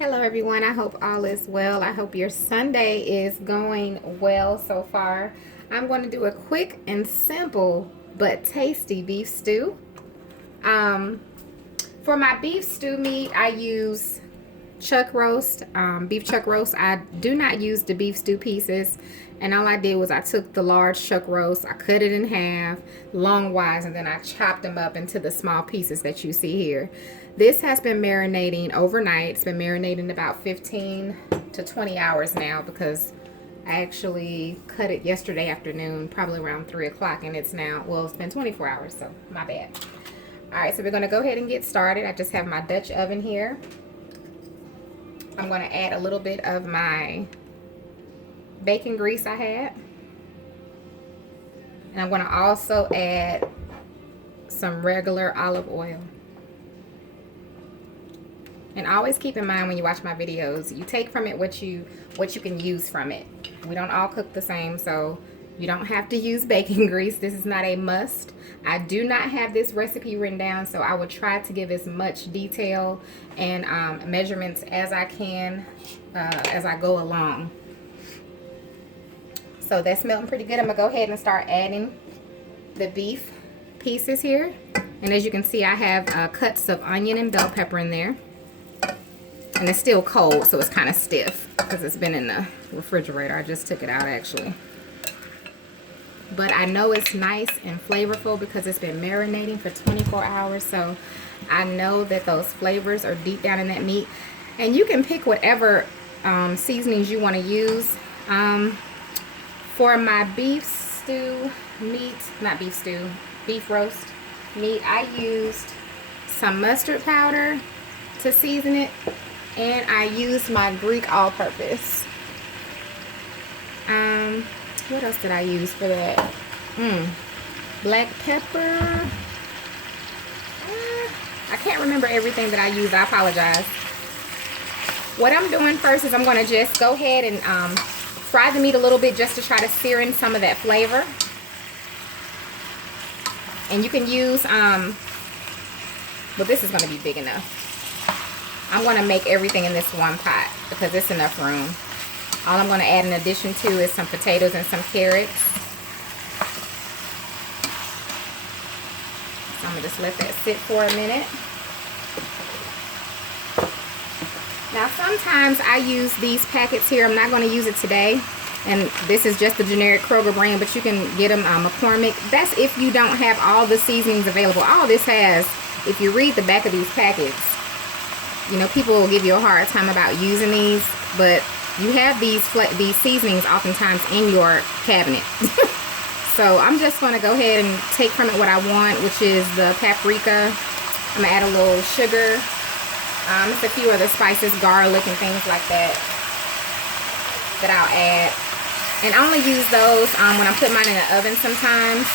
Hello everyone, I hope all is well. I hope your Sunday is going well so far. I'm going to do a quick and simple but tasty beef stew. For my beef stew meat, I use chuck roast, beef chuck roast. I do not use the beef stew pieces, and all I did was I took the large chuck roast, I cut it in half longwise, and then I chopped them up into the small pieces that you see here. This has been marinating overnight. It's been marinating about 15 to 20 hours now because I actually cut it yesterday afternoon, probably around 3 o'clock, and it's now, well, it's been 24 hours, so my bad. All right, so we're gonna go ahead and get started. I just have my Dutch oven here. I'm going to add a little bit of my bacon grease I had. And I'm going to also add some regular olive oil. And always keep in mind when you watch my videos, you take from it what you can use from it. We don't all cook the same, so you don't have to use bacon grease. This is not a must. I do not have this recipe written down, so I will try to give as much detail and measurements as I can as I go along. So that's melting pretty good. I'm gonna go ahead and start adding the beef pieces here. And as you can see, I have cuts of onion and bell pepper in there. And it's still cold, so it's kind of stiff because it's been in the refrigerator. I just took it out actually. But I know it's nice and flavorful because it's been marinating for 24 hours. So I know that those flavors are deep down in that meat. And you can pick whatever seasonings you want to use. For my beef stew meat, not beef stew, beef roast meat, I used some mustard powder to season it. And I used my Greek all-purpose. What else did I use for that? Black pepper. I can't remember everything that I used. I apologize. What I'm doing first is I'm going to just go ahead and fry the meat a little bit just to try to sear in some of that flavor. And you can use, well, this is going to be big enough. I'm going to make everything in this one pot because it's enough room. All I'm going to add in addition to is some potatoes and some carrots. So I'm going to just let that sit for a minute. Now sometimes I use these packets here. I'm not going to use it today. And this is just the generic Kroger brand, but you can get them McCormick. That's if you don't have all the seasonings available. All this has, if you read the back of these packets, you know, people will give you a hard time about using these, but you have these seasonings oftentimes in your cabinet. So I'm just going to go ahead and take from it what I want, which is the paprika. I'm going to add a little sugar. Just a few other spices, garlic and things like that I'll add. And I only use those when I put mine in the oven sometimes.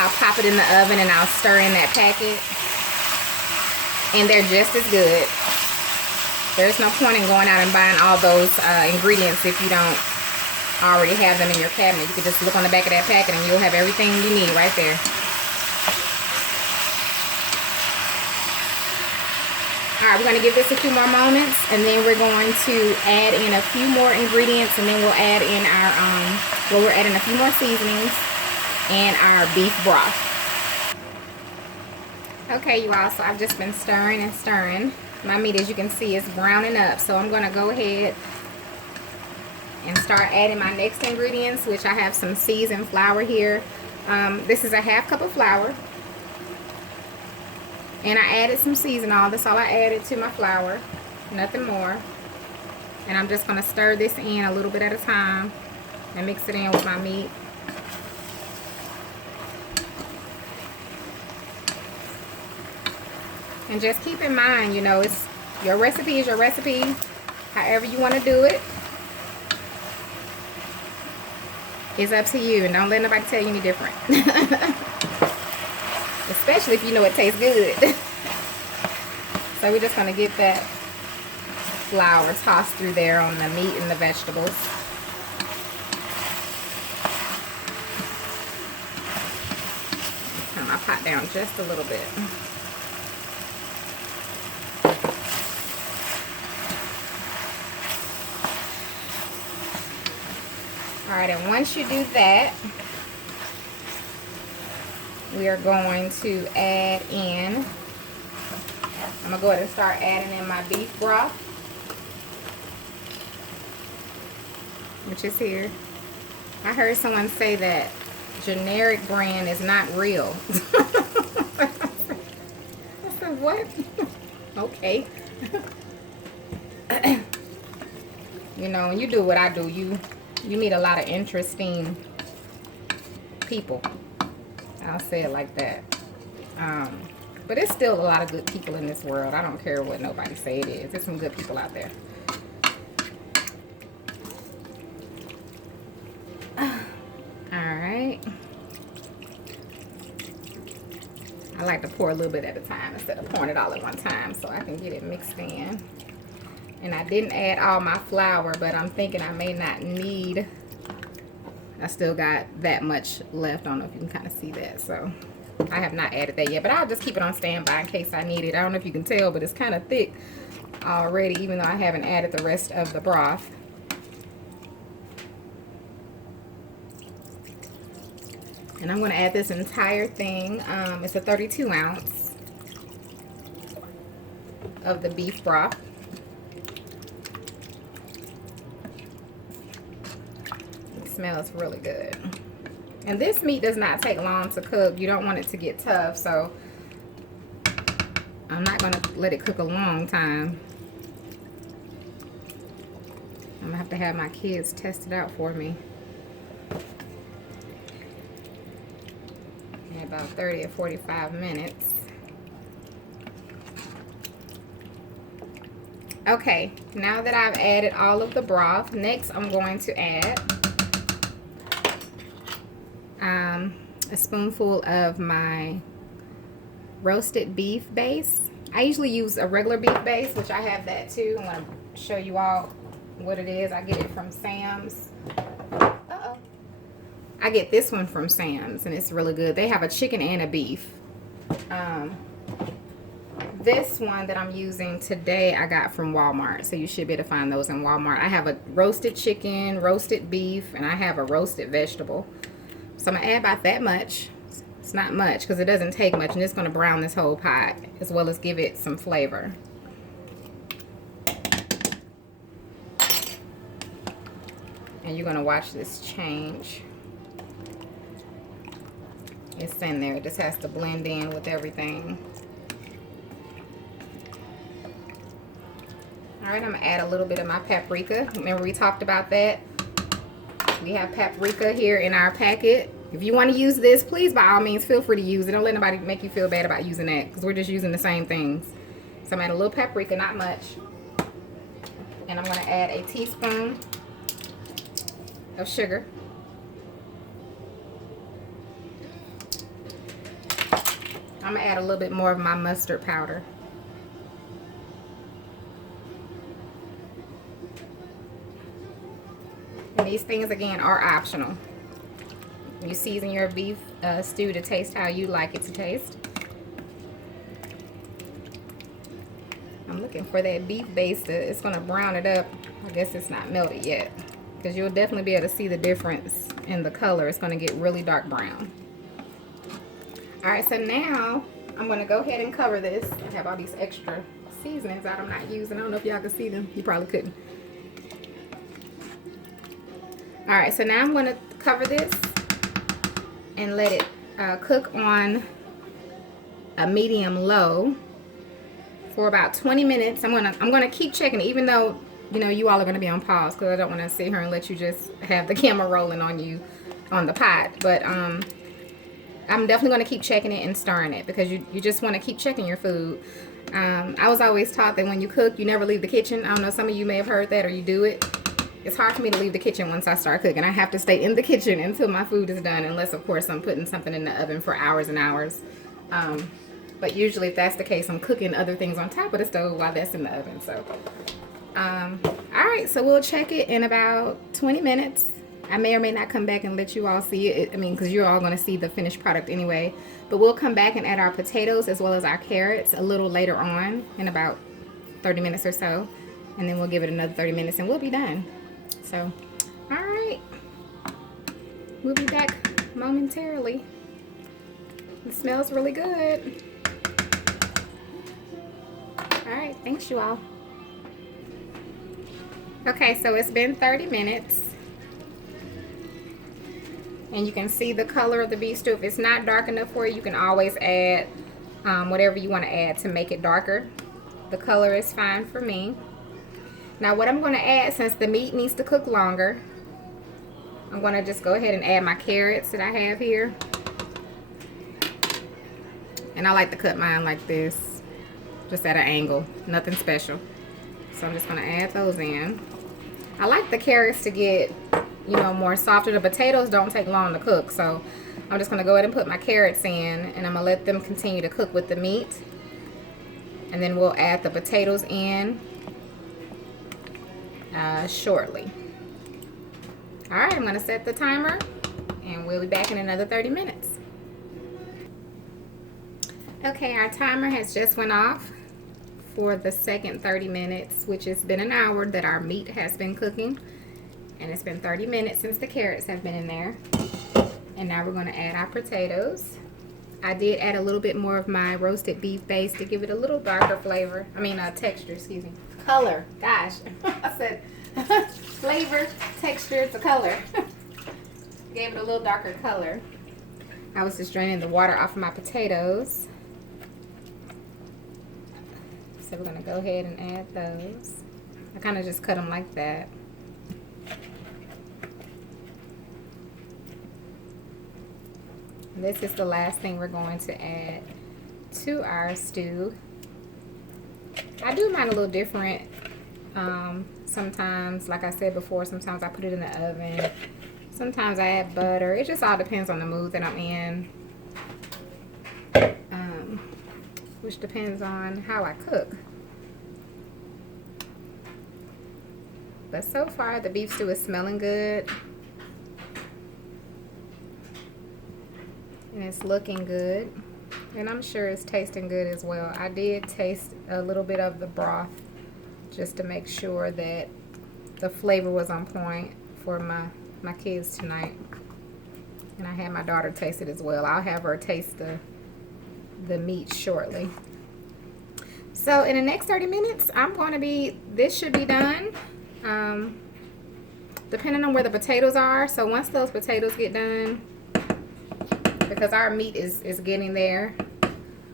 I'll pop it in the oven and I'll stir in that packet. And they're just as good. There's no point in going out and buying all those ingredients if you don't already have them in your cabinet. You can just look on the back of that packet and you'll have everything you need right there. Alright, we're going to give this a few more moments and then we're going to add in a few more ingredients and then we'll add in our, we're adding a few more seasonings and our beef broth. Okay, you all, so I've just been stirring and stirring. My meat, as you can see, is browning up. So I'm going to go ahead and start adding my next ingredients, which I have some seasoned flour here. This is a half cup of flour. And I added some seasoning. That's all I added to my flour. Nothing more. And I'm just going to stir this in a little bit at a time and mix it in with my meat. And just keep in mind, you know, it's your recipe is your recipe, however you want to do it. It's up to you, and don't let nobody tell you any different. Especially if you know it tastes good. So we're just going to get that flour tossed through there on the meat and the vegetables. Turn my pot down just a little bit. right, and once you do that, we are going to add in, I'm gonna go ahead and start adding in my beef broth, which is here. I heard someone say that generic brand is not real. I said, what? Okay. You know, when you do what I do, you meet a lot of interesting people. I'll say it like that. But it's still a lot of good people in this world. I don't care what nobody say it is. There's some good people out there. Alright. I like to pour a little bit at a time instead of pouring it all at one time so I can get it mixed in. And I didn't add all my flour, but I'm thinking I may not need. I still got that much left. I don't know if you can kind of see that. So I have not added that yet, but I'll just keep it on standby in case I need it. I don't know if you can tell, but it's kind of thick already, even though I haven't added the rest of the broth. And I'm going to add this entire thing. It's a 32 ounce of the beef broth. It smells really good. And this meat does not take long to cook. You don't want it to get tough, so I'm not going to let it cook a long time. I'm going to have my kids test it out for me. In about 30 or 45 minutes. Okay, now that I've added all of the broth, next I'm going to add a spoonful of my roasted beef base. I usually use a regular beef base, which I have that too. I'm going to show you all what it is. I get it from Sam's. I get this one from Sam's, and it's really good. They have a chicken and a beef. This one that I'm using today, I got from Walmart, so you should be able to find those in Walmart. I have a roasted chicken, roasted beef, and I have a roasted vegetable. So I'm going to add about that much. It's not much because it doesn't take much, and it's going to brown this whole pot as well as give it some flavor. And you're going to watch this change. It's in there. It just has to blend in with everything. Alright, I'm going to add a little bit of my paprika. Remember we talked about that? We have paprika here in our packet. If you want to use this, please by all means feel free to use it. Don't let nobody make you feel bad about using that because we're just using the same things. So I'm going to add a little paprika, not much. And I'm going to add a teaspoon of sugar. I'm going to add a little bit more of my mustard powder. And these things, again, are optional. You season your beef stew to taste how you like it to taste. I'm looking for that beef base. It's going to brown it up. I guess it's not melted yet. Because you'll definitely be able to see the difference in the color. It's going to get really dark brown. Alright, so now I'm going to go ahead and cover this. I have all these extra seasonings that I'm not using. I don't know if y'all can see them. You probably couldn't. Alright, so now I'm going to cover this and let it cook on a medium low for about 20 minutes. I'm gonna keep checking it, even though you all are gonna be on pause because I don't want to sit here and let you just have the camera rolling on you on the pot. But I'm definitely gonna keep checking it and stirring it because you just want to keep checking your food. I was always taught that when you cook, you never leave the kitchen. I don't know, some of you may have heard that or you do it. It's hard for me to leave the kitchen once I start cooking. I have to stay in the kitchen until my food is done, unless, of course, I'm putting something in the oven for hours and hours. But usually, if that's the case, I'm cooking other things on top of the stove while that's in the oven. So, all right, so we'll check it in about 20 minutes. I may or may not come back and let you all see it. I mean, because you're all going to see the finished product anyway. But we'll come back and add our potatoes as well as our carrots a little later on in about 30 minutes or so. And then we'll give it another 30 minutes and we'll be done. So, all right. we'll be back momentarily. It smells really good. All right, thanks you all. Okay, so it's been 30 minutes. And you can see the color of the beef stew. If it's not dark enough for you, you can always add whatever you want to add to make it darker. The color is fine for me. Now what I'm going to add, since the meat needs to cook longer, I'm going to just go ahead and add my carrots that I have here. And I like to cut mine like this, just at an angle, nothing special. So I'm just going to add those in. I like the carrots to get, you know, more softer. The potatoes don't take long to cook, so I'm just going to go ahead and put my carrots in, and I'm going to let them continue to cook with the meat. And then we'll add the potatoes in shortly. All right, I'm going to set the timer, and we'll be back in another 30 minutes. Okay, our timer has just went off for the second 30 minutes, which has been an hour that our meat has been cooking. And it's been 30 minutes since the carrots have been in there. And now we're going to add our potatoes. I did add a little bit more of my roasted beef base to give it a little darker flavor. I mean, texture, excuse me. Color. Gosh. I said flavor, texture to color. Gave it a little darker color. I was just draining the water off of my potatoes. So we're going to go ahead and add those. I kind of just cut them like that. This is the last thing we're going to add to our stew. I do mine a little different. Sometimes, like I said before, sometimes I put it in the oven. Sometimes I add butter. It just all depends on the mood that I'm in. Which depends on how I cook. But so far, the beef stew is smelling good. And it's looking good. And I'm sure it's tasting good as well. I did taste a little bit of the broth just to make sure that the flavor was on point for my kids tonight. And I had my daughter taste it as well. I'll have her taste the meat shortly. So in the next 30 minutes, this should be done. Depending on where the potatoes are. So once those potatoes get done, because our meat is getting there,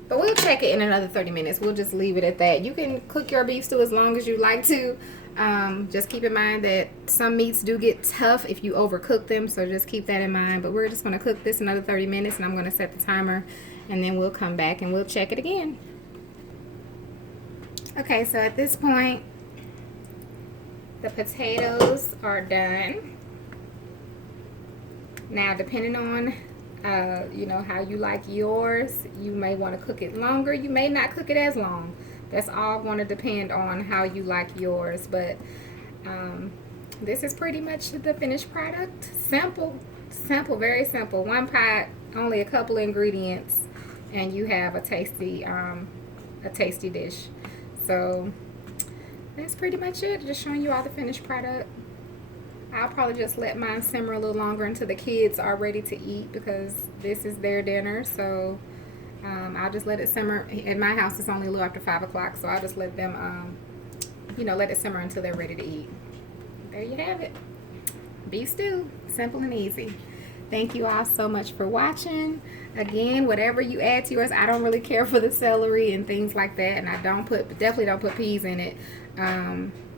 but we'll check it in another 30 minutes. We'll just leave it at that. You can cook your beef stew as long as you like to. Just keep in mind that some meats do get tough if you overcook them, so just keep that in mind. But we're just going to cook this another 30 minutes, and I'm going to set the timer, and then we'll come back and we'll check it again. Okay, so at this point, the potatoes are done. Now, depending on you know, how you like yours, you may want to cook it longer. You may not cook it as long. That's all going to depend on how you like yours. But this is pretty much the finished product. Simple, very simple. One pot, only a couple of ingredients, and you have a tasty dish. So that's pretty much it. Just showing you all the finished product. I'll probably just let mine simmer a little longer until the kids are ready to eat, because this is their dinner. So I'll just let it simmer. In my house, it's only a little after 5 o'clock, so I'll just let them, you know, let it simmer until they're ready to eat. There you have it. Beef stew, simple and easy. Thank you all so much for watching. Again, whatever you add to yours, I don't really care for the celery and things like that, and I definitely don't put peas in it.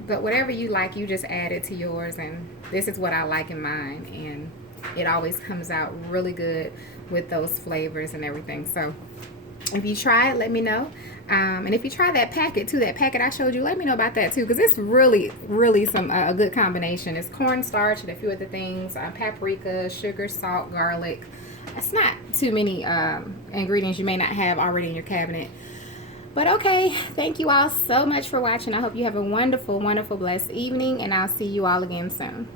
But whatever you like, you just add it to yours, and this is what I like in mine, and it always comes out really good with those flavors and everything. So if you try it, let me know. And if you try that packet too, that packet I showed you, let me know about that too, because it's really a good combination. It's cornstarch and a few other things, paprika, sugar, salt, garlic. It's not too many ingredients you may not have already in your cabinet. But okay, thank you all so much for watching. I hope you have a wonderful, blessed evening, and I'll see you all again soon.